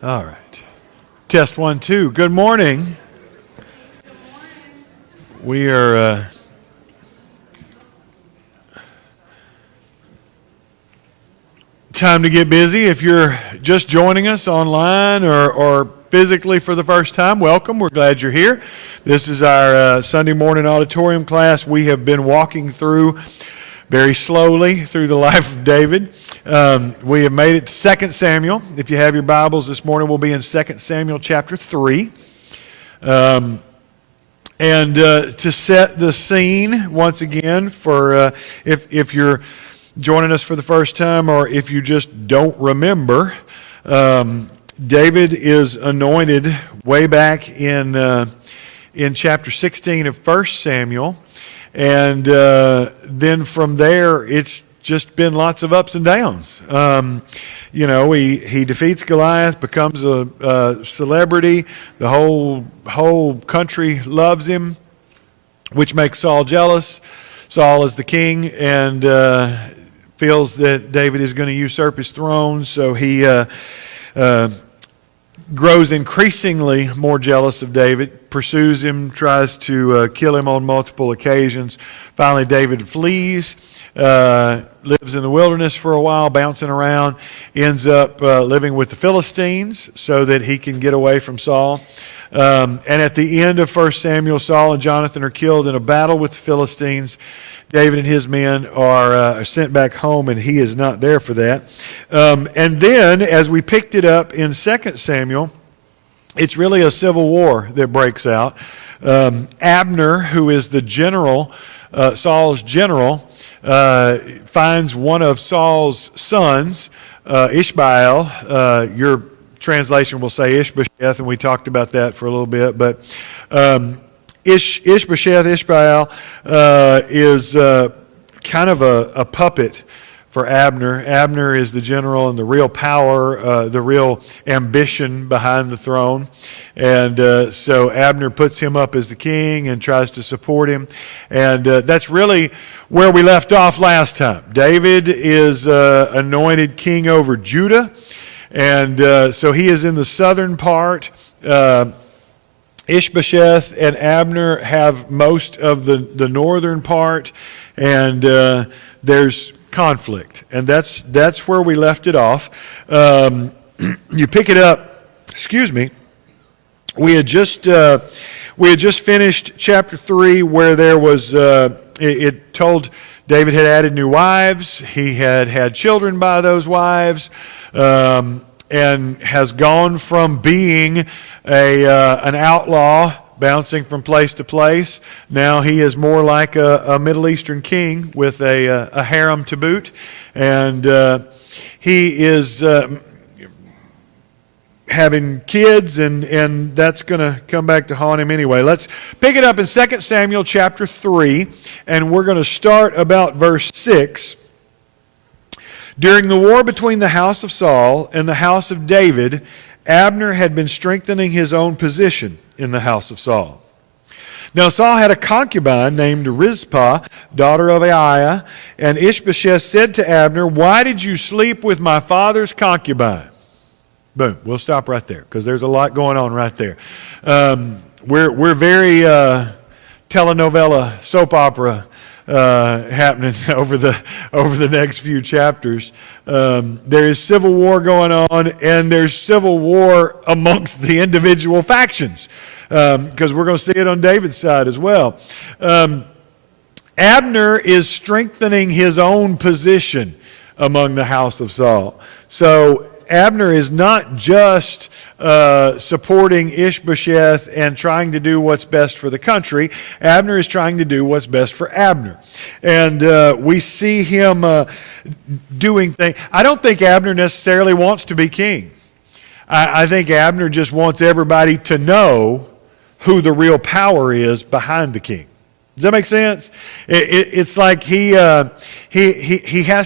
All right. Test 1, 2. Good morning. We are time to get busy. If you're just joining us online or physically for the first time, welcome. We're glad you're here. This is our Sunday morning auditorium class. We have been walking through very slowly through the life of David. We have made it to 2 Samuel. If you have your Bibles this morning, we'll be in 2 Samuel chapter 3. And to set the scene once again for if you're joining us for the first time or if you just don't remember, David is anointed way back in chapter 16 of 1 Samuel. And then from there, it's just been lots of ups and downs. He defeats Goliath, becomes a celebrity. The whole country loves him, which makes Saul jealous. Saul is the king and feels that David is going to usurp his throne, so he grows increasingly more jealous of David, pursues him, tries to kill him on multiple occasions. Finally, David flees, lives in the wilderness for a while, bouncing around, ends up living with the Philistines so that he can get away from Saul. And at the end of 1 Samuel, Saul and Jonathan are killed in a battle with the Philistines. David and his men are sent back home, and he is not there for that. And then, as we picked it up in 2 Samuel, it's really a civil war that breaks out. Abner, who is the general, Saul's general, finds one of Saul's sons, Ishbaal. Your translation will say Ishbosheth, and we talked about that for a little bit, but Ishbaal is kind of a puppet for Abner. Abner is the general and the real power, the real ambition behind the throne. And so Abner puts him up as the king and tries to support him. And that's really where we left off last time. David is anointed king over Judah. And so he is in the southern part. Ishbosheth and Abner have most of the northern part, and there's conflict, and that's where we left it off. You pick it up. Excuse me. We had just finished chapter 3, where there was it told David had added new wives. He had children by those wives. And has gone from being an outlaw, bouncing from place to place. Now he is more like a Middle Eastern king with a harem to boot. And he is having kids, and that's going to come back to haunt him anyway. Let's pick it up in 2 Samuel chapter 3, and we're going to start about verse 6. During the war between the house of Saul and the house of David, Abner had been strengthening his own position in the house of Saul. Now Saul had a concubine named Rizpah, daughter of Aiah, and Ishbosheth said to Abner, "Why did you sleep with my father's concubine?" Boom, we'll stop right there because there's a lot going on right there. We're very telenovela, soap opera happening over the next few chapters. There is civil war going on, and there's civil war amongst the individual factions, because we're going to see it on David's side as well. Abner is strengthening his own position among the house of Saul. So Abner is not just supporting Ishbosheth and trying to do what's best for the country. Abner is trying to do what's best for Abner. And we see him doing things. I don't think Abner necessarily wants to be king. I think Abner just wants everybody to know who the real power is behind the king. Does that make sense? It's like he has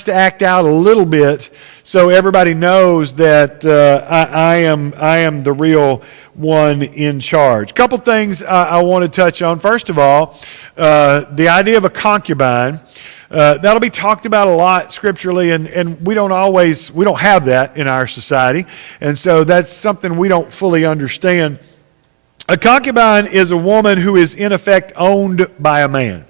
to act out a little bit so everybody knows that I am the real one in charge. A couple things I want to touch on. First of all, the idea of a concubine. That'll be talked about a lot scripturally, and we don't have that in our society, and so that's something we don't fully understand. A concubine is a woman who is in effect owned by a man.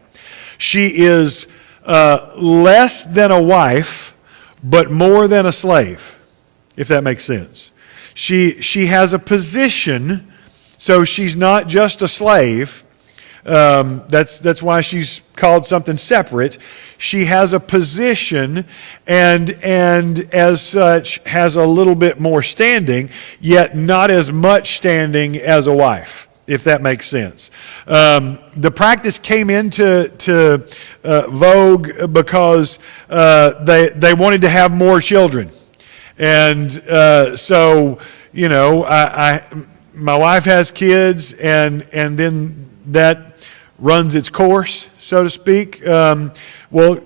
She is less than a wife, but more than a slave, if that makes sense. She has a position, so she's not just a slave. That's why she's called something separate. She has a position and as such has a little bit more standing, yet not as much standing as a wife, if that makes sense. The practice came into vogue because they wanted to have more children. And so, you know, my wife has kids, and then that runs its course, so to speak. Well,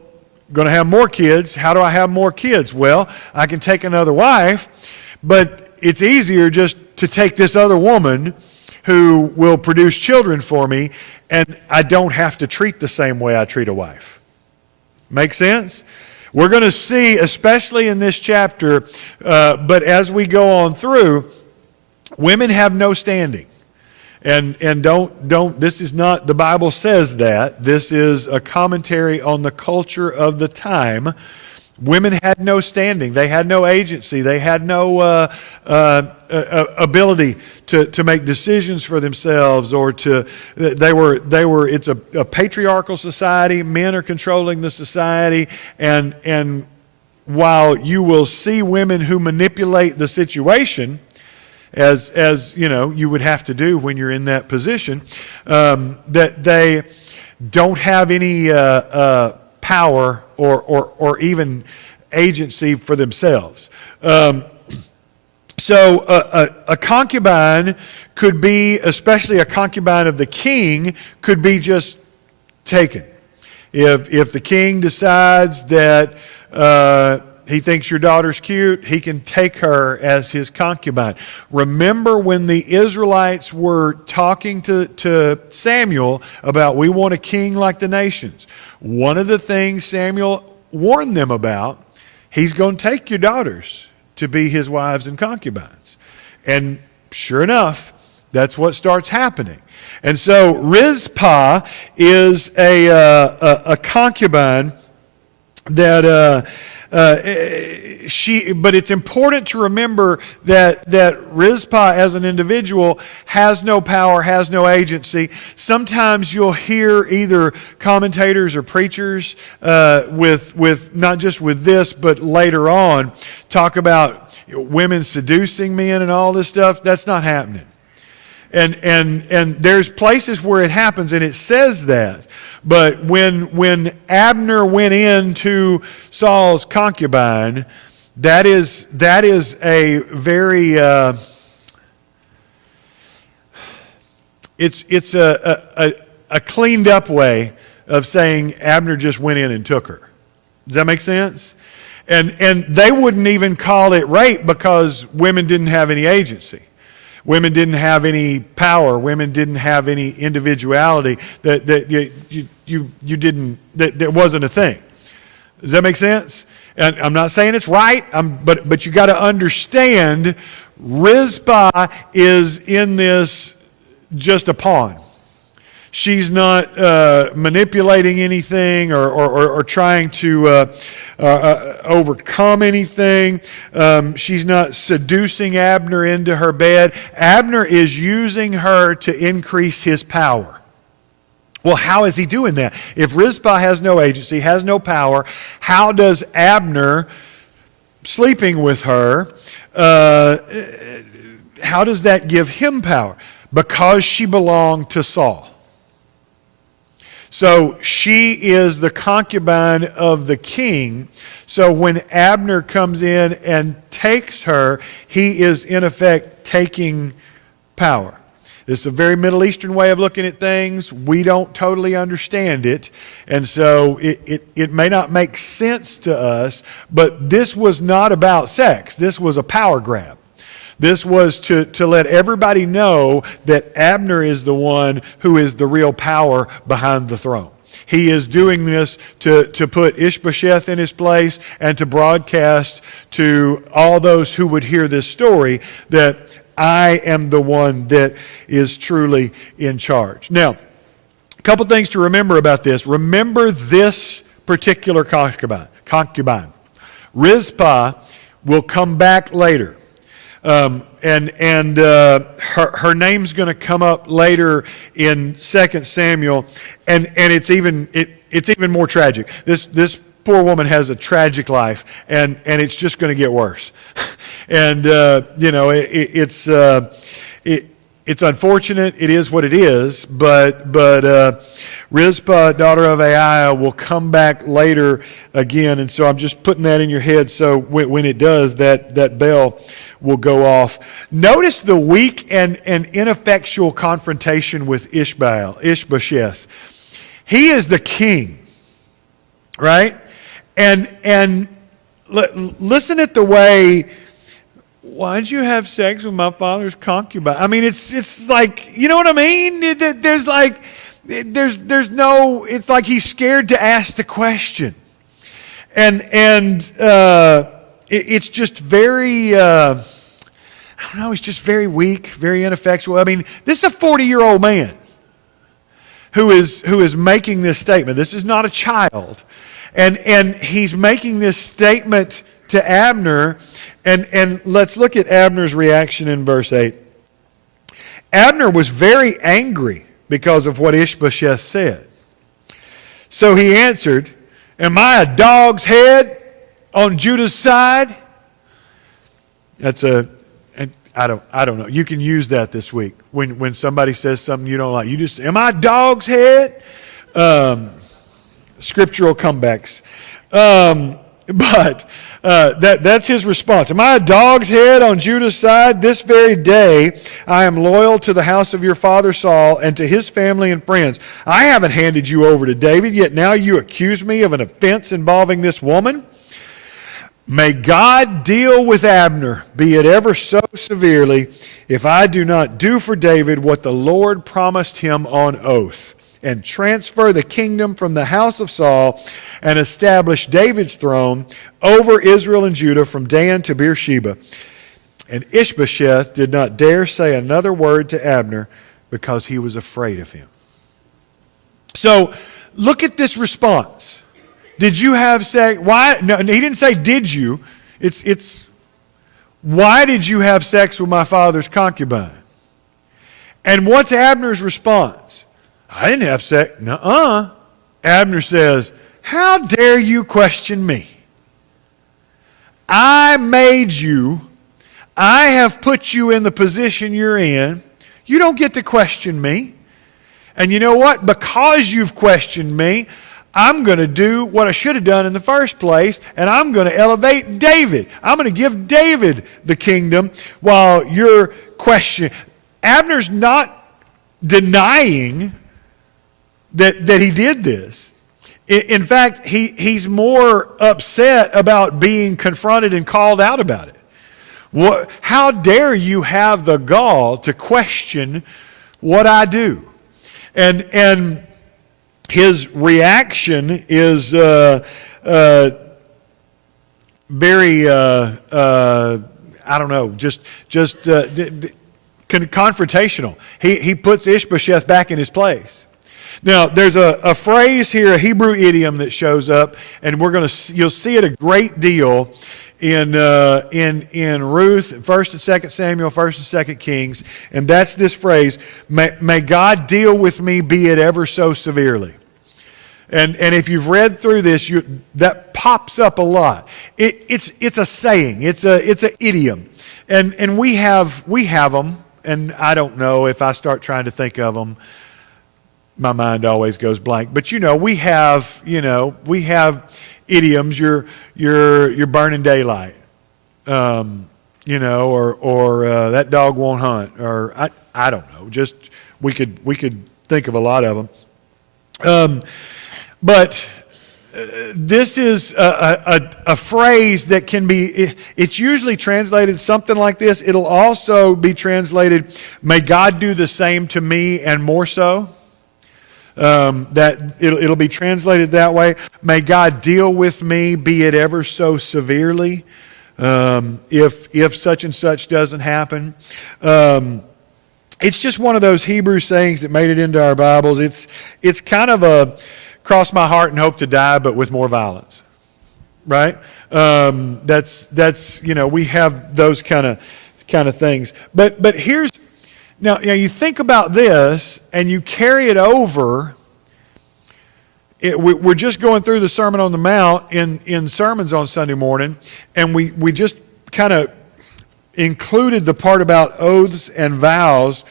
going to have more kids. How do I have more kids? Well, I can take another wife, but it's easier just to take this other woman who will produce children for me, and I don't have to treat the same way I treat a wife. Make sense? We're going to see, especially in this chapter, but as we go on through, women have no standing. And don't, this is not, the Bible says that. This is a commentary on the culture of the time. Women had no standing. They had no agency. They had no ability to make decisions for themselves, or it's a patriarchal society. Men are controlling the society, and while you will see women who manipulate the situation, as you know, you would have to do when you're in that position, that they don't have any power or even agency for themselves. So a concubine could be, especially a concubine of the king, could be just taken. If the king decides that he thinks your daughter's cute, he can take her as his concubine. Remember when the Israelites were talking to Samuel about, we want a king like the nations. One of the things Samuel warned them about, he's going to take your daughters to be his wives and concubines. And sure enough, that's what starts happening. And so Rizpah is a concubine that but it's important to remember that Rizpah as an individual has no power, has no agency. Sometimes you'll hear either commentators or preachers with not just with this, but later on, talk about women seducing men and all this stuff. That's not happening. And there's places where it happens, and it says that. But when Abner went into Saul's concubine, that is a very it's a cleaned up way of saying Abner just went in and took her. Does that make sense? And they wouldn't even call it rape because women didn't have any agency. Women didn't have any power. Women didn't have any individuality. That wasn't a thing. Does that make sense? And I'm not saying it's right, but you got to understand, Rizpah is in this just a pawn. She's not manipulating anything or trying to overcome anything. She's not seducing Abner into her bed. Abner is using her to increase his power. Well, how is he doing that? If Rizpah has no agency, has no power, how does Abner, sleeping with her, how does that give him power? Because she belonged to Saul. So she is the concubine of the king. So when Abner comes in and takes her, he is in effect taking power. This is a very Middle Eastern way of looking at things. We don't totally understand it. And so it may not make sense to us, but this was not about sex. This was a power grab. This was to let everybody know that Abner is the one who is the real power behind the throne. He is doing this to put Ishbosheth in his place and to broadcast to all those who would hear this story that I am the one that is truly in charge. Now, a couple things to remember about this. Remember this particular concubine. Rizpah will come back later. Her name's going to come up later in 2 Samuel, and it's even more tragic. This poor woman has a tragic life, and it's just going to get worse. And it's unfortunate. It is what it is. But Rizpah, daughter of Aiah, will come back later again, and so I'm just putting that in your head. So when it does, that bell will go off. Notice the weak and ineffectual confrontation with Ishbosheth. He is the king, right? And listen at the way. Why'd you have sex with my father's concubine? I mean, it's like, you know what I mean? There's no. It's like he's scared to ask the question, and it's just very. I don't know. He's just very weak, very ineffectual. I mean, this is a 40-year-old man who is making this statement. This is not a child, and he's making this statement to Abner. And let's look at Abner's reaction in verse 8. Abner was very angry because of what Ishbosheth said. So he answered, "Am I a dog's head on Judah's side?" I don't know. You can use that this week when somebody says something you don't like. You just, "Am I a dog's head?" Scriptural comebacks. But that's his response. "Am I a dog's head on Judah's side? This very day I am loyal to the house of your father Saul and to his family and friends. I haven't handed you over to David, yet now you accuse me of an offense involving this woman. May God deal with Abner, be it ever so severely, if I do not do for David what the Lord promised him on oath, and transfer the kingdom from the house of Saul and establish David's throne over Israel and Judah from Dan to Beersheba." And Ishbosheth did not dare say another word to Abner because he was afraid of him. So look at this response. Did you have sex? Why? No, he didn't say did you. It's why did you have sex with my father's concubine? And what's Abner's response? "I didn't have sex." Nuh-uh. Abner says, "How dare you question me? I made you. I have put you in the position you're in. You don't get to question me. And you know what? Because you've questioned me, I'm going to do what I should have done in the first place, and I'm going to elevate David. I'm going to give David the kingdom while you're questioning." Abner's not denying that he did this. In fact, he's more upset about being confronted and called out about it. How dare you have the gall to question what I do? And his reaction is very I don't know, just confrontational. He puts Ishbosheth back in his place. Now, there's a phrase here, a Hebrew idiom that shows up, and you'll see it a great deal in Ruth, 1 and 2 Samuel, 1 and 2 Kings, and that's this phrase, may God deal with me, be it ever so severely. And if you've read through this, that pops up a lot. It's a saying, it's an idiom, and we have them, and I don't know if I start trying to think of them, my mind always goes blank. But we have idioms. You're burning daylight. Or that dog won't hunt. Or I don't know. Just we could think of a lot of them. But this is a phrase that can be. It's usually translated something like this. It'll also be translated, "May God do the same to me and more so." That it'll be translated that way. May God deal with me, be it ever so severely, if such and such doesn't happen. It's just one of those Hebrew sayings that made it into our Bibles. It's kind of a cross my heart and hope to die, but with more violence, right? That's we have those kind of things. But here's now you think about this and you carry it over. We're just going through the Sermon on the Mount in sermons on Sunday morning, and we just kind of included the part about oaths and vows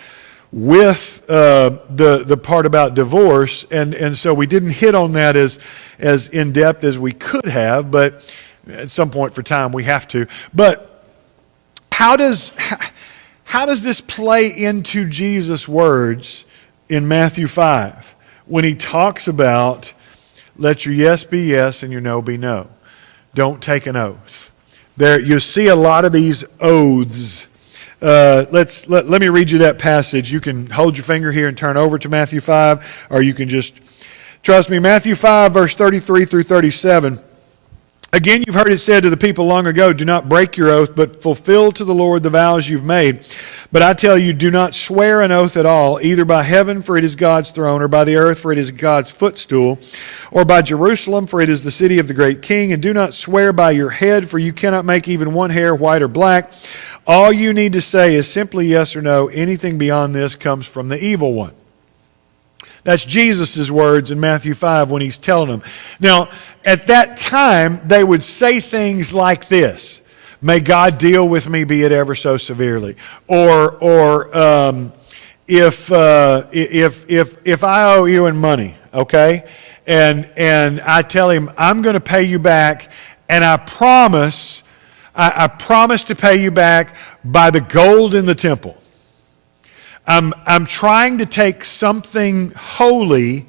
with the part about divorce, and so we didn't hit on that as in depth as we could have, but at some point for time we have to. But how does this play into Jesus' words in Matthew 5 when he talks about let your yes be yes and your no be no? Don't take an oath. There, you see a lot of these oaths. Let me read you that passage. You can hold your finger here and turn over to Matthew 5, or you can just trust me. Matthew 5, verse 33 through 37. Again, you've heard it said to the people long ago, do not break your oath, but fulfill to the Lord the vows you've made. But I tell you, do not swear an oath at all, either by heaven, for it is God's throne, or by the earth, for it is God's footstool, or by Jerusalem, for it is the city of the great king. And do not swear by your head, for you cannot make even one hair white or black. All you need to say is simply yes or no. Anything beyond this comes from the evil one. That's Jesus' words in Matthew 5 when he's telling them. Now, at that time, they would say things like this. May God deal with me, be it ever so severely. Or if I owe you in money, okay, and I tell him I'm going to pay you back, and I promise to pay you back by the gold in the temple. I'm trying to take something holy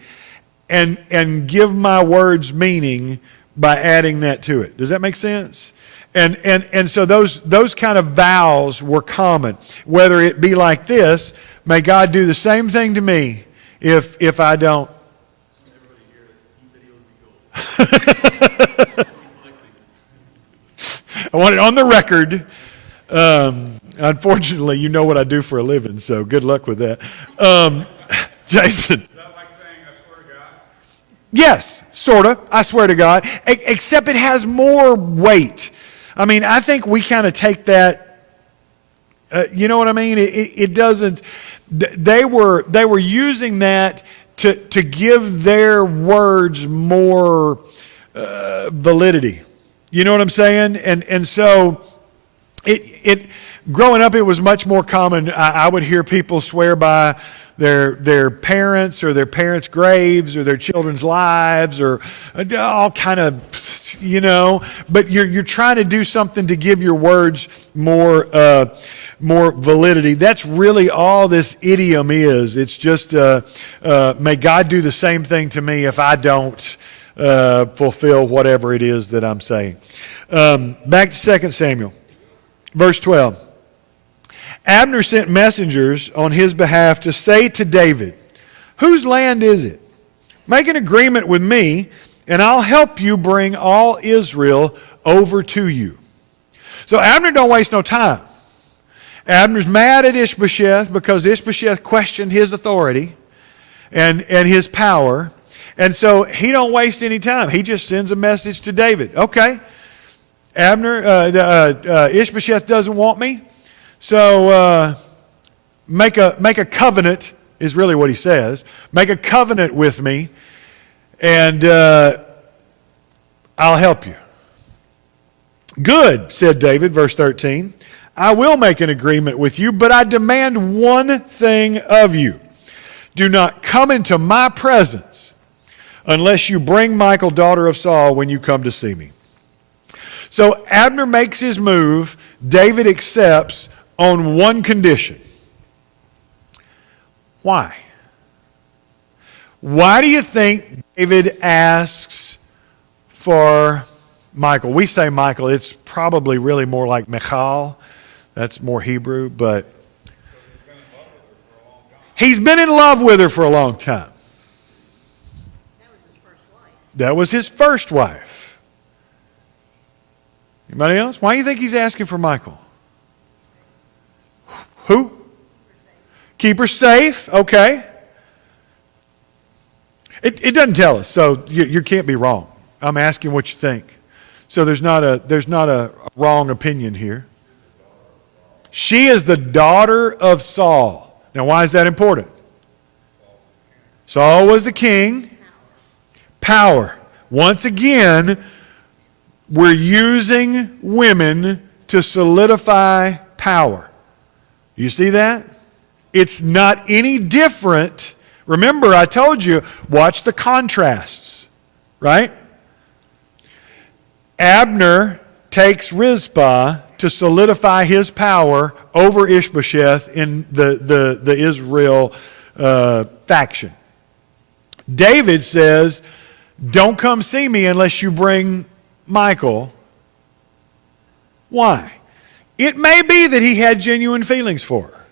and give my words meaning by adding that to it. Does that make sense? And so those kind of vows were common. Whether it be like this, may God do the same thing to me if I don't. I want it on the record. Unfortunately, you know what I do for a living, so good luck with that. Jason. Is that like saying I swear to God? Yes, sort of. I swear to God. Except it has more weight. I mean, I think we kind of take that, you know what I mean? It doesn't, they were using that to give their words more validity. You know what I'm saying? And so it growing up, it was much more common. I would hear people swear by their parents or their parents' graves or their children's lives or all kind of, you know. But you're trying to do something to give your words more validity. That's really all this idiom is. It's just may God do the same thing to me if I don't fulfill whatever it is that I'm saying. Back to 2 Samuel, verse 12. Abner sent messengers on his behalf to say to David, whose land is it? Make an agreement with me, and I'll help you bring all Israel over to you. So Abner don't waste no time. Abner's mad at Ishbosheth because Ishbosheth questioned his authority and his power. And so he don't waste any time. He just sends a message to David. Okay, Abner, Ishbosheth doesn't want me. So make a covenant is really what he says. Make a covenant with me, and I'll help you. Good, said David, verse 13. I will make an agreement with you, but I demand one thing of you. Do not come into my presence unless you bring Michal, daughter of Saul, when you come to see me. So Abner makes his move. David accepts on one condition. Why? Why do you think David asks for Michal? We say Michal. It's probably really more like Michal. That's more Hebrew, but he's been in love with her for a long time. That was his first wife. Anybody else? Why do you think he's asking for Michal? Who? Keep her safe. Okay. It doesn't tell us, so you can't be wrong. I'm asking what you think. So there's not a wrong opinion here. She is the daughter of Saul. Now, why is that important? Saul was the king. Power. Once again, we're using women to solidify power. You see that? It's not any different. Remember, I told you, watch the contrasts, right? Abner takes Rizpah to solidify his power over Ishbosheth in the Israel faction. David says, don't come see me unless you bring Michal. Why? It may be that he had genuine feelings for her.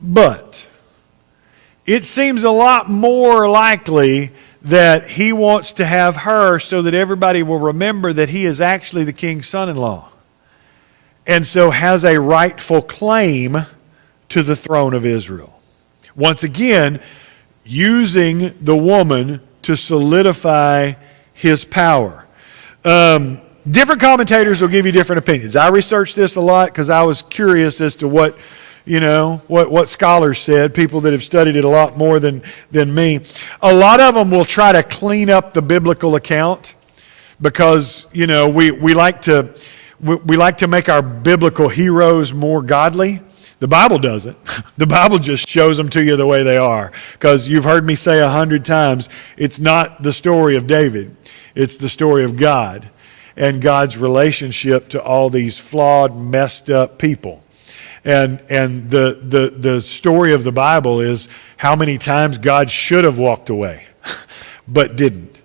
But it seems a lot more likely that he wants to have her so that everybody will remember that he is actually the king's son-in-law, and so has a rightful claim to the throne of Israel. Once again, using the woman to solidify his power. Different commentators will give you different opinions. I researched this a lot because I was curious as to what scholars said, people that have studied it a lot more than me. A lot of them will try to clean up the biblical account because, we like to make our biblical heroes more godly. The Bible doesn't. The Bible just shows them to you the way they are. Because you've heard me say 100 times, it's not the story of David. It's the story of God and God's relationship to all these flawed, messed up people. And the story of the Bible is how many times God should have walked away, but didn't.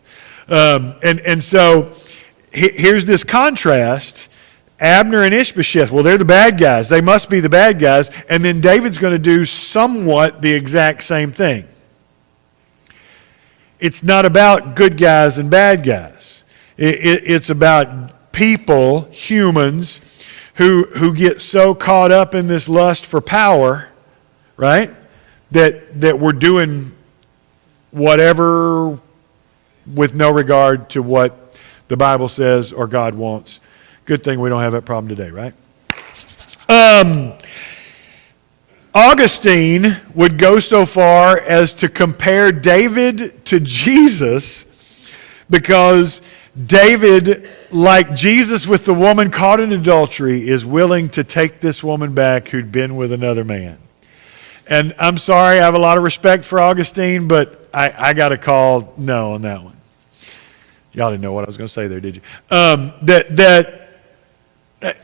And so here's this contrast. Abner and Ishbosheth, well, they're the bad guys. They must be the bad guys. And then David's going to do somewhat the exact same thing. It's not about good guys and bad guys. It's about people, humans, who get so caught up in this lust for power, right, that we're doing whatever with no regard to what the Bible says or God wants. Good thing we don't have that problem today, right? Augustine would go so far as to compare David to Jesus because David, like Jesus with the woman caught in adultery, is willing to take this woman back who'd been with another man. And I'm sorry, I have a lot of respect for Augustine, but I got to call no on that one. Y'all didn't know what I was going to say there, did you?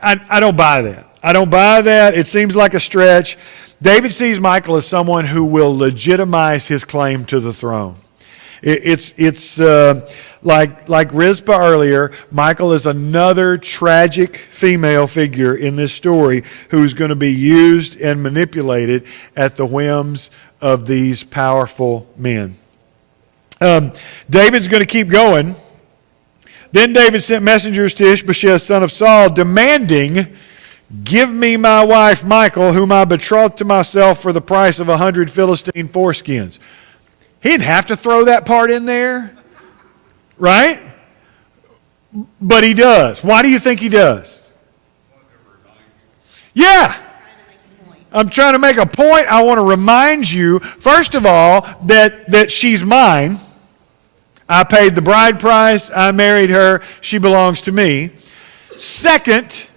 I don't buy that. I don't buy that. It seems like a stretch. David sees Michal as someone who will legitimize his claim to the throne. It's like Rizpah earlier, Michal is another tragic female figure in this story who's going to be used and manipulated at the whims of these powerful men. David's going to keep going. Then David sent messengers to Ishbosheth, son of Saul, demanding, "Give me my wife Michal, whom I betrothed to myself for the price of 100 Philistine foreskins." He didn't have to throw that part in there, right? But he does. Why do you think he does? Yeah. I'm trying to make a point. I want to remind you, first of all, that she's mine. I paid the bride price. I married her. She belongs to me. Second,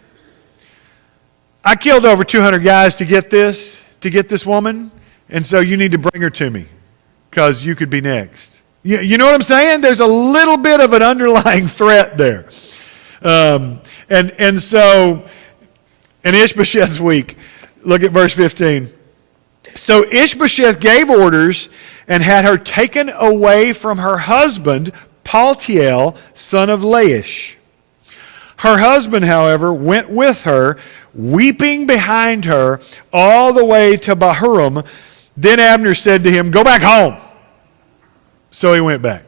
I killed over 200 guys to get this woman, and so you need to bring her to me because you could be next. You know what I'm saying? There's a little bit of an underlying threat there. And Ishbosheth's weak. Look at verse 15. So Ishbosheth gave orders and had her taken away from her husband, Paltiel, son of Laish. Her husband, however, went with her, weeping behind her, all the way to Bahurim. Then Abner said to him, "Go back home." So he went back.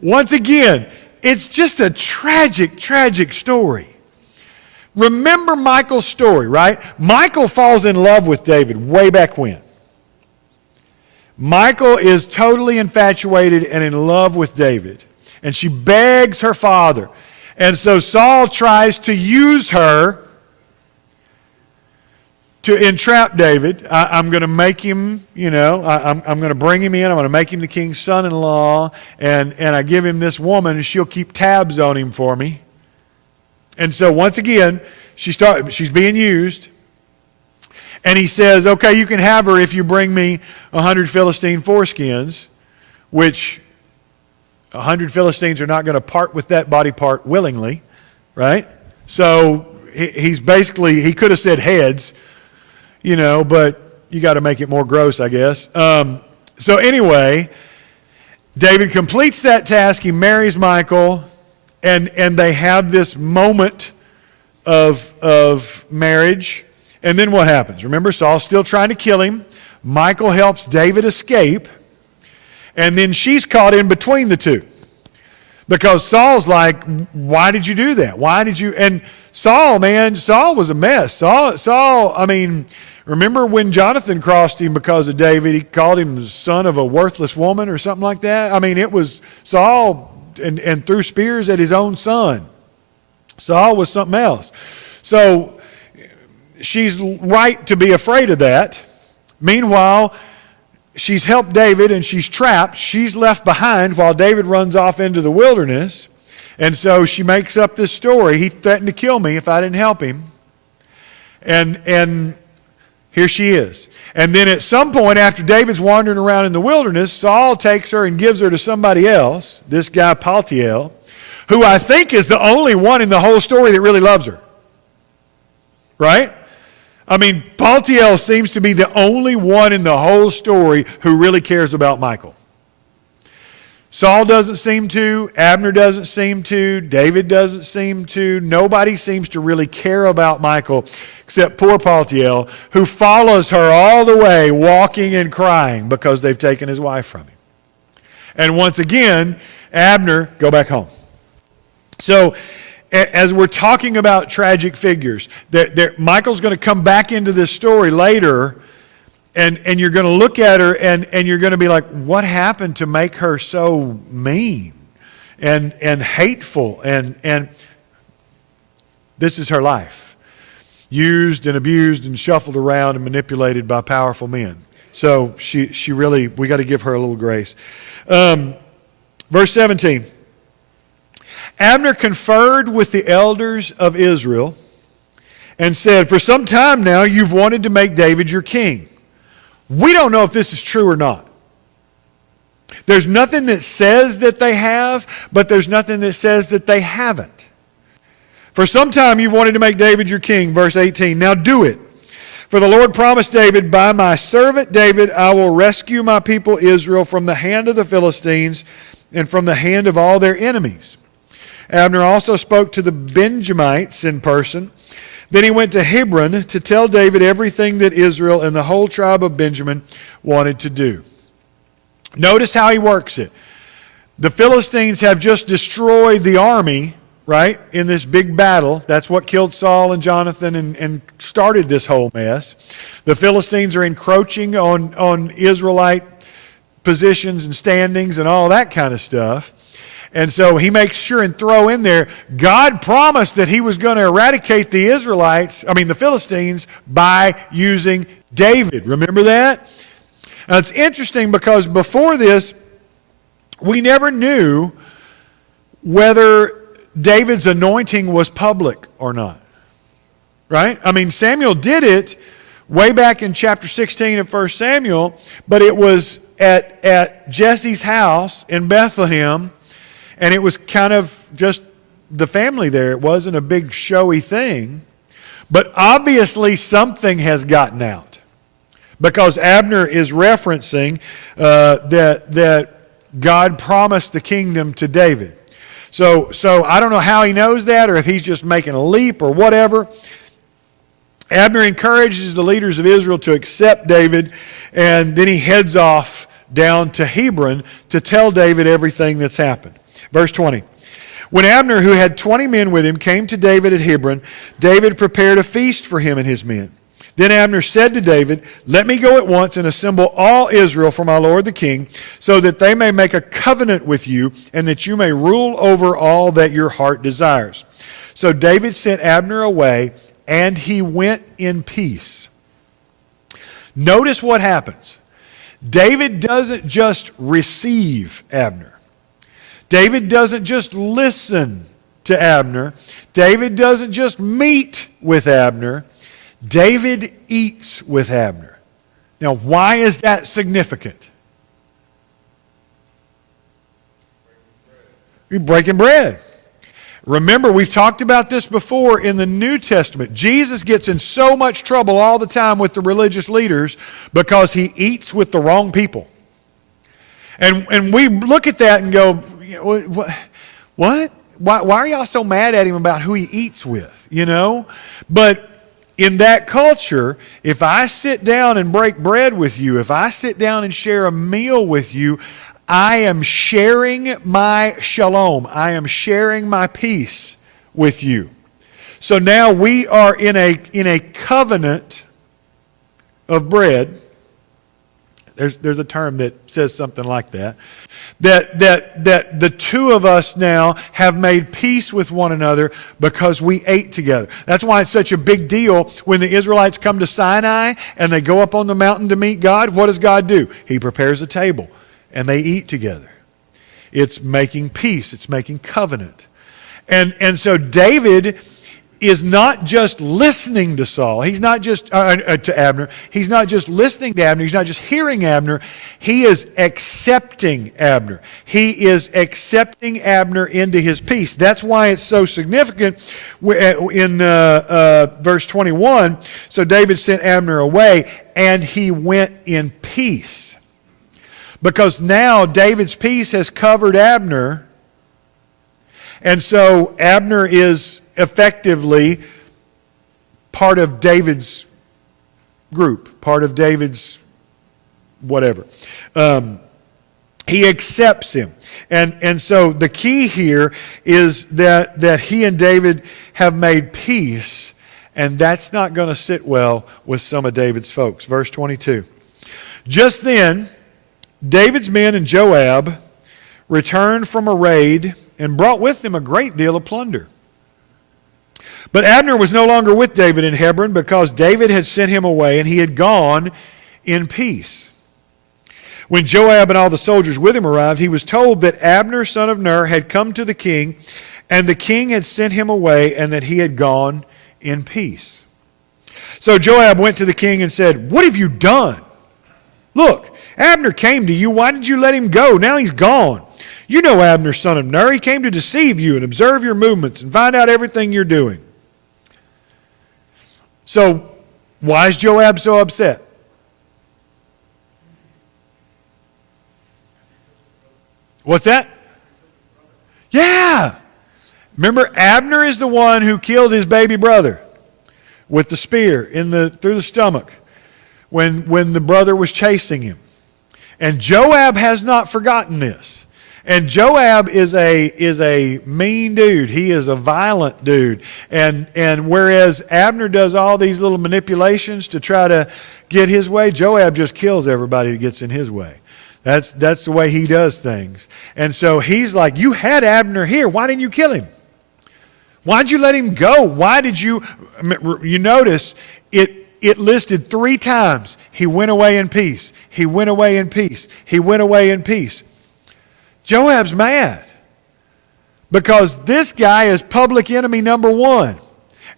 Once again, it's just a tragic, tragic story. Remember Michal's story, right? Michal falls in love with David way back when. Michal is totally infatuated and in love with David. And she begs her father. And so Saul tries to use her to entrap David. I'm going to make him, I'm going to bring him in. I'm going to make him the king's son-in-law. And I give him this woman, and she'll keep tabs on him for me. And so once again, she's being used. And he says, okay, you can have her if you bring me 100 Philistine foreskins, which 100 Philistines are not going to part with that body part willingly, right? So he's basically, he could have said heads, but you got to make it more gross, I guess. So anyway, David completes that task. He marries Michal, and they have this moment of marriage. And then what happens? Remember, Saul's still trying to kill him. Michal helps David escape. And then she's caught in between the two. Because Saul's like, why did you do that? Why did you? And Saul was a mess. Saul, remember when Jonathan crossed him because of David? He called him the son of a worthless woman or something like that. It was Saul and threw spears at his own son. Saul was something else. So she's right to be afraid of that. Meanwhile, she's helped David and she's trapped. She's left behind while David runs off into the wilderness. And so she makes up this story. He threatened to kill me if I didn't help him. And here she is. And then at some point after David's wandering around in the wilderness, Saul takes her and gives her to somebody else, this guy Paltiel, who I think is the only one in the whole story that really loves her. Right? Paltiel seems to be the only one in the whole story who really cares about Michal. Saul doesn't seem to, Abner doesn't seem to, David doesn't seem to, nobody seems to really care about Michal except poor Paltiel, who follows her all the way, walking and crying because they've taken his wife from him. And once again, Abner, go back home. So, as we're talking about tragic figures, Michal's going to come back into this story later, and you're going to look at her and you're going to be like, what happened to make her so mean and hateful? And this is her life. Used and abused and shuffled around and manipulated by powerful men. So she really, we got to give her a little grace. Verse 17. Abner conferred with the elders of Israel and said, for some time now you've wanted to make David your king. We don't know if this is true or not. There's nothing that says that they have, but there's nothing that says that they haven't. For some time you've wanted to make David your king, verse 18. Now do it. For the Lord promised David, by my servant David I will rescue my people Israel from the hand of the Philistines and from the hand of all their enemies. Abner also spoke to the Benjamites in person. Then he went to Hebron to tell David everything that Israel and the whole tribe of Benjamin wanted to do. Notice how he works it. The Philistines have just destroyed the army, right, in this big battle. That's what killed Saul and Jonathan and started this whole mess. The Philistines are encroaching on Israelite positions and standings and all that kind of stuff. And so he makes sure and throw in there, God promised that he was going to eradicate the Philistines by using David. Remember that? Now it's interesting because before this, we never knew whether David's anointing was public or not. Right? Samuel did it way back in chapter 16 of 1 Samuel, but it was at Jesse's house in Bethlehem. And it was kind of just the family there. It wasn't a big showy thing. But obviously something has gotten out. Because Abner is referencing that God promised the kingdom to David. So I don't know how he knows that or if he's just making a leap or whatever. Abner encourages the leaders of Israel to accept David. And then he heads off down to Hebron to tell David everything that's happened. Verse 20. When Abner, who had 20 men with him, came to David at Hebron, David prepared a feast for him and his men. Then Abner said to David, "Let me go at once and assemble all Israel for my lord the king, so that they may make a covenant with you, and that you may rule over all that your heart desires." So David sent Abner away, and he went in peace. Notice what happens. David doesn't just receive Abner. David doesn't just listen to Abner. David doesn't just meet with Abner. David eats with Abner. Now, why is that significant? You're breaking bread. Remember, we've talked about this before in the New Testament. Jesus gets in so much trouble all the time with the religious leaders because he eats with the wrong people. And we look at that and go, what? Why are y'all so mad at him about who he eats with? But in that culture, if I sit down and break bread with you, if I sit down and share a meal with you, I am sharing my shalom. I am sharing my peace with you. So now we are in a covenant of bread. There's a term that says something like that. That the two of us now have made peace with one another because we ate together. That's why it's such a big deal when the Israelites come to Sinai and they go up on the mountain to meet God. What does God do? He prepares a table and they eat together. It's making peace. It's making covenant. And so David is not just listening to Saul. He's not just to Abner. He's not just listening to Abner. He's not just hearing Abner. He is accepting Abner. He is accepting Abner into his peace. That's why it's so significant in verse 21. So David sent Abner away, and he went in peace. Because now David's peace has covered Abner, and so Abner is effectively part of David's group, part of David's whatever. He accepts him. And so the key here is that he and David have made peace, and that's not going to sit well with some of David's folks. Verse 22. Just then, David's men and Joab returned from a raid and brought with them a great deal of plunder. But Abner was no longer with David in Hebron because David had sent him away and he had gone in peace. When Joab and all the soldiers with him arrived, he was told that Abner, son of Ner, had come to the king, and the king had sent him away and that he had gone in peace. So Joab went to the king and said, "What have you done? Look, Abner came to you. Why did you let him go? Now he's gone. You know Abner, son of Ner. He came to deceive you and observe your movements and find out everything you're doing." So, why is Joab so upset? What's that? Yeah. Remember, Abner is the one who killed his baby brother with the spear through the stomach when the brother was chasing him. And Joab has not forgotten this. And Joab is a mean dude. He is a violent dude. And whereas Abner does all these little manipulations to try to get his way, Joab just kills everybody that gets in his way. That's the way he does things. And so he's like, "You had Abner here. Why didn't you kill him? Why did you let him go? Why did you..." You notice it listed 3 times. He went away in peace. He went away in peace. He went away in peace. Joab's mad because this guy is public enemy number 1.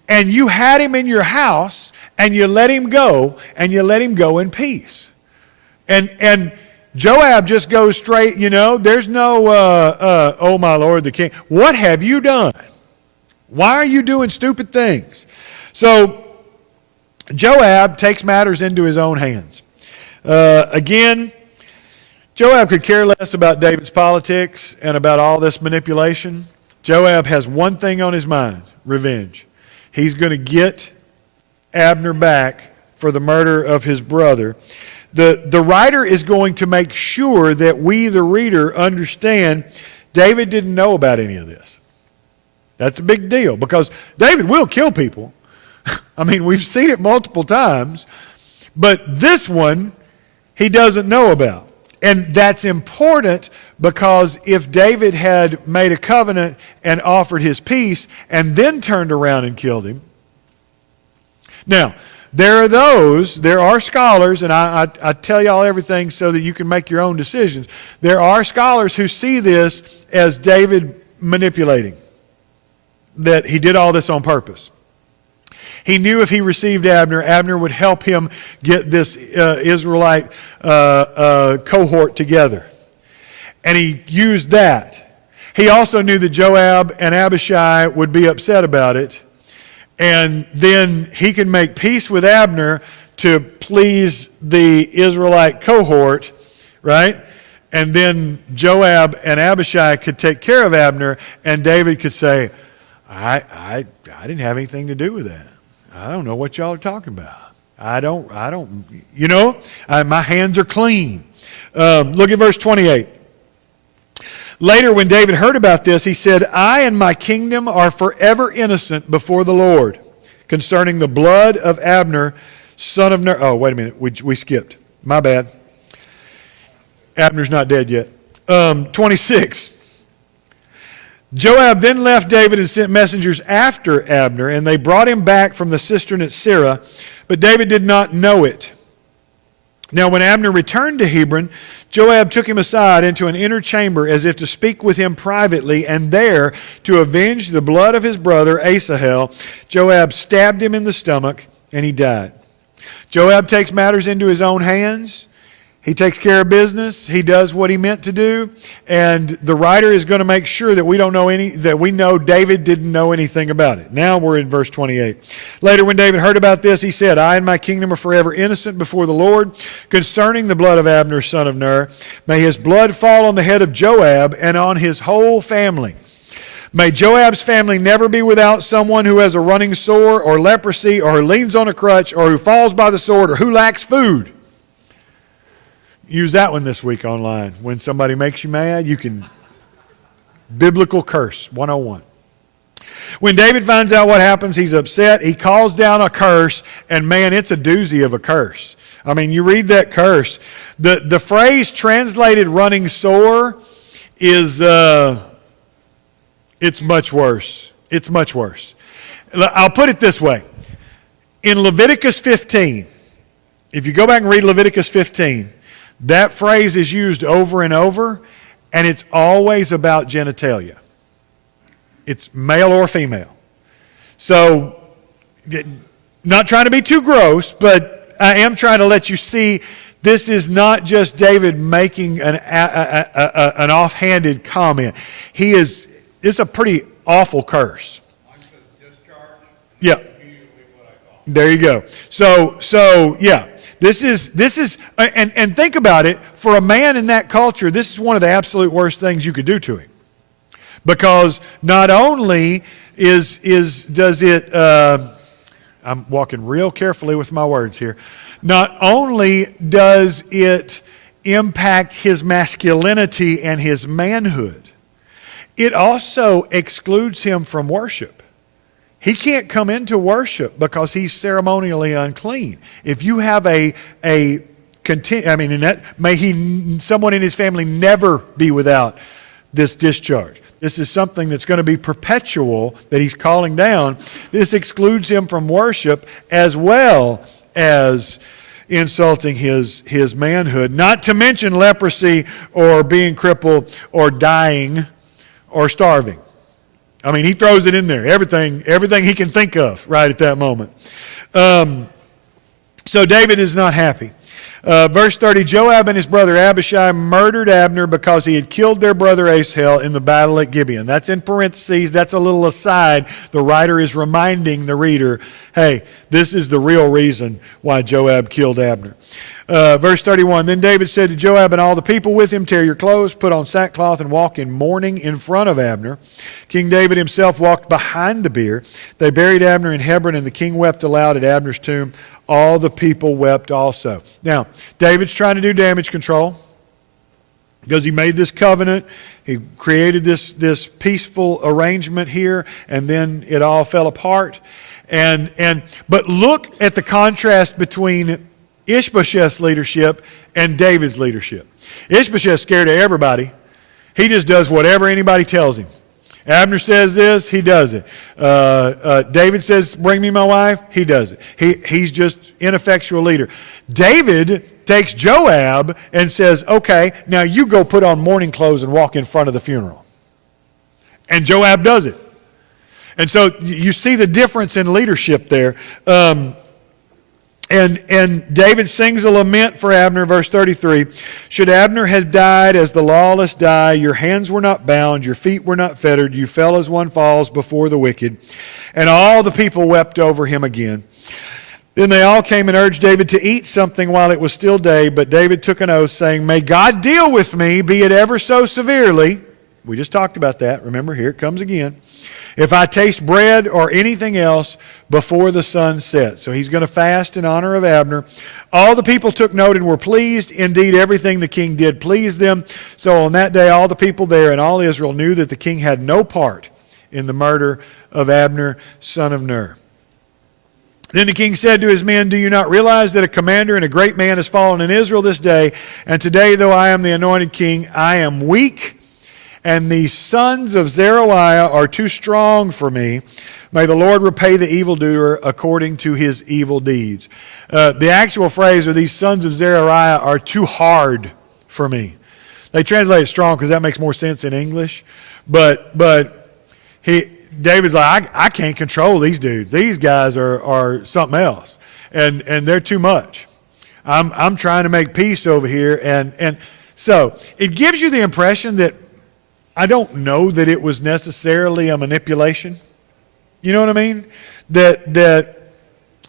And you had him in your house and you let him go, and you let him go in peace. And Joab just goes straight, there's no, "Oh my Lord the king, what have you done? Why are you doing stupid things?" So Joab takes matters into his own hands. Again, Joab could care less about David's politics and about all this manipulation. Joab has one thing on his mind: revenge. He's going to get Abner back for the murder of his brother. The writer is going to make sure that we, the reader, understand David didn't know about any of this. That's a big deal because David will kill people. I mean, we've seen it multiple times, but this one he doesn't know about. And that's important because if David had made a covenant and offered his peace and then turned around and killed him. Now, there are scholars, and I tell y'all everything so that you can make your own decisions. There are scholars who see this as David manipulating, that he did all this on purpose. He knew if he received Abner, Abner would help him get this Israelite cohort together. And he used that. He also knew that Joab and Abishai would be upset about it. And then he could make peace with Abner to please the Israelite cohort, right? And then Joab and Abishai could take care of Abner, and David could say, I didn't have anything to do with that. I don't know what y'all are talking about. I don't, my hands are clean. Look at verse 28. Later, when David heard about this, he said, I and my kingdom are forever innocent before the Lord concerning the blood of Abner, son of Ner. Oh, wait a minute. We skipped. My bad. Abner's not dead yet. 26. Joab then left David and sent messengers after Abner, and they brought him back from the cistern at Sirah, but David did not know it. Now when Abner returned to Hebron, Joab took him aside into an inner chamber as if to speak with him privately, and there, to avenge the blood of his brother Asahel, Joab stabbed him in the stomach, and he died. Joab takes matters into his own hands. He takes care of business. He does what he meant to do. And the writer is going to make sure that we know David didn't know anything about it. Now we're in verse 28. Later, when David heard about this, he said, I and my kingdom are forever innocent before the Lord concerning the blood of Abner, son of Ner. May his blood fall on the head of Joab and on his whole family. May Joab's family never be without someone who has a running sore or leprosy or who leans on a crutch or who falls by the sword or who lacks food. Use that one this week online. When somebody makes you mad, you can biblical curse 101. When David finds out what happens, he's upset. He calls down a curse, and man, it's a doozy of a curse. I mean, you read that curse. The phrase translated running sore is it's much worse. It's much worse. I'll put it this way. In Leviticus 15, if you go back and read Leviticus 15, that phrase is used over and over, and it's always about genitalia. It's male or female. So, not trying to be too gross, but I am trying to let you see this is not just David making an offhanded comment. It's a pretty awful curse. Yeah. There you go. So yeah. This is, and think about it, for a man in that culture, this is one of the absolute worst things you could do to him. Because not only does it, I'm walking real carefully with my words here, not only does it impact his masculinity and his manhood, it also excludes him from worship. He can't come into worship because he's ceremonially unclean. If you have may someone in his family never be without this discharge. This is something that's going to be perpetual that he's calling down. This excludes him from worship as well as insulting his manhood. Not to mention leprosy or being crippled or dying or starving. I mean, he throws it in there, everything he can think of right at that moment. So David is not happy. Verse 30, Joab and his brother Abishai murdered Abner because he had killed their brother Asahel in the battle at Gibeon. That's in parentheses. That's a little aside. The writer is reminding the reader, hey, this is the real reason why Joab killed Abner. Verse 31, then David said to Joab and all the people with him, tear your clothes, put on sackcloth, and walk in mourning in front of Abner. King David himself walked behind the bier. They buried Abner in Hebron, and the king wept aloud at Abner's tomb. All the people wept also. Now, David's trying to do damage control. because he made this covenant. He created this peaceful arrangement here, and then it all fell apart. But look at the contrast between Ishbosheth's leadership and David's leadership. Ishbosheth's scared of everybody. He just does whatever anybody tells him. Abner says this, he does it. David says, bring me my wife, he does it. He's just ineffectual leader. David takes Joab and says, okay, now you go put on mourning clothes and walk in front of the funeral. And Joab does it. And so you see the difference in leadership there. And David sings a lament for Abner, verse 33. Should Abner have died as the lawless die, your hands were not bound, your feet were not fettered, you fell as one falls before the wicked. And all the people wept over him again. Then they all came and urged David to eat something while it was still day, but David took an oath, saying, may God deal with me, be it ever so severely. We just talked about that. Remember, here it comes again. If I taste bread or anything else before the sun sets. So he's going to fast in honor of Abner. All the people took note and were pleased. Indeed, everything the king did pleased them. So on that day, all the people there and all Israel knew that the king had no part in the murder of Abner, son of Ner. Then the king said to his men, do you not realize that a commander and a great man has fallen in Israel this day? And today, though I am the anointed king, I am weak, and the sons of Zeruiah are too strong for me. May the Lord repay the evildoer according to his evil deeds. The actual phrase are these sons of Zeruiah are too hard for me. They translate it strong because that makes more sense in English. But David's like, I can't control these dudes. These guys are something else, and they're too much. I'm trying to make peace over here, and so it gives you the impression that I don't know that it was necessarily a manipulation. You know what I mean? That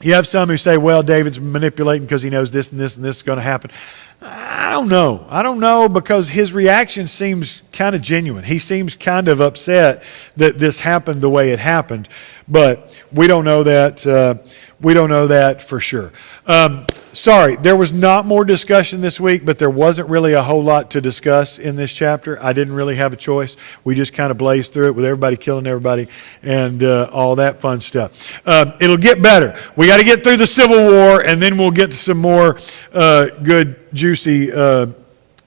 you have some who say, well, David's manipulating because he knows this and this and this is going to happen. I don't know. I don't know, because his reaction seems kind of genuine. He seems kind of upset that this happened the way it happened, but we don't know that. We don't know that for sure. Sorry, there was not more discussion this week, but there wasn't really a whole lot to discuss in this chapter. I didn't really have a choice. We just kind of blazed through it with everybody killing everybody and all that fun stuff. It'll get better. We got to get through the Civil War, and then we'll get to some more good, juicy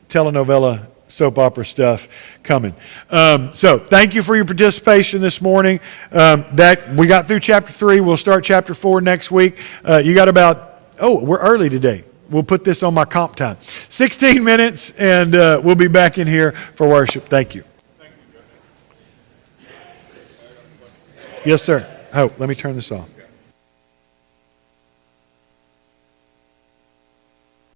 telenovela soap opera stuff coming. So thank you for your participation this morning. That we got through chapter 3. We'll start chapter 4 next week. You got about, we're early today. We'll put this on my comp time. 16 minutes, and we'll be back in here for worship. Thank you. Yes, sir. Oh, let me turn this off.